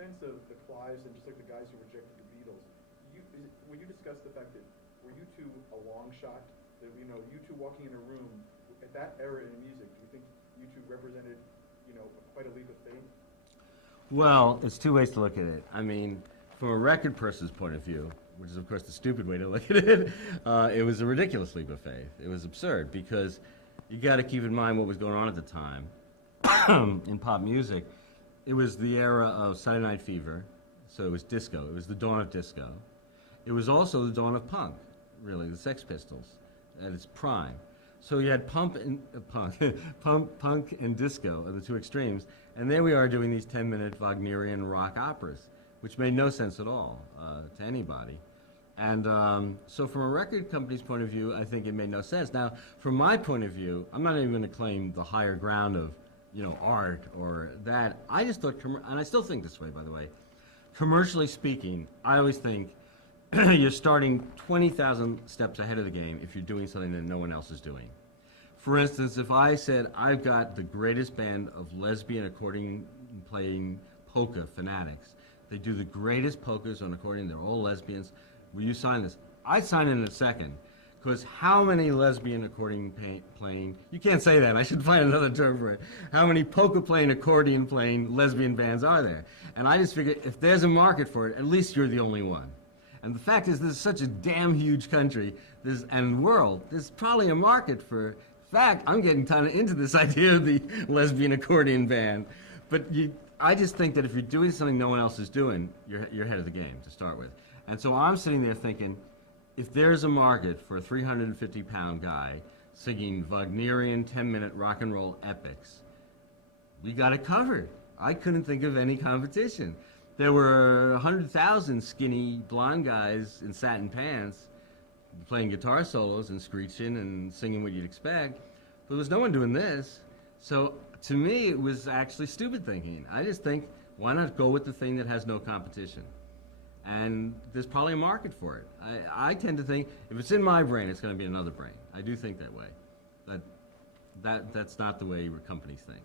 defense of the Clives and just like the guys who rejected the Beatles, when you discuss the fact that were you two a long shot? That you two walking in a room at that era in music, do you think you two represented, quite a leap of faith? Well, it's two ways to look at it. I mean, from a record person's point of view, which is of course the stupid way to look at it, it was a ridiculous leap of faith. It was absurd because you got to keep in mind what was going on at the time in pop music. It was the era of Saturday Night Fever, so it was disco. It was the dawn of disco. It was also the dawn of punk, really, the Sex Pistols at its prime. So you had punk and disco are the two extremes, and there we are doing these 10-minute Wagnerian rock operas, which made no sense at all to anybody. And so from a record company's point of view, I think it made no sense. Now, from my point of view, I'm not even going to claim the higher ground of, art or that. I just thought, and I still think this way, by the way, commercially speaking, I always think you're starting 20,000 steps ahead of the game if you're doing something that no one else is doing. For instance, if I said, I've got the greatest band of lesbian accordion playing polka fanatics. They do the greatest polkas on accordion. They're all lesbians. Will you sign this? I'd sign it in a second. Because how many lesbian accordion playing, you can't say that, I should find another term for it. How many polka playing, accordion playing lesbian bands are there? And I just figured if there's a market for it, at least you're the only one. And the fact is, this is such a damn huge country and world, there's probably a market for, in fact, I'm getting kind of into this idea of the lesbian accordion band. But I just think that if you're doing something no one else is doing, you're ahead of the game to start with. And so I'm sitting there thinking, if there's a market for a 350-pound guy singing Wagnerian 10-minute rock and roll epics, we got it covered. I couldn't think of any competition. There were 100,000 skinny blonde guys in satin pants playing guitar solos and screeching and singing what you'd expect, but there was no one doing this. So to me, it was actually stupid thinking. I just think, why not go with the thing that has no competition? And there's probably a market for it. I tend to think, if it's in my brain, it's going to be another brain. I do think that way. That's not the way companies think.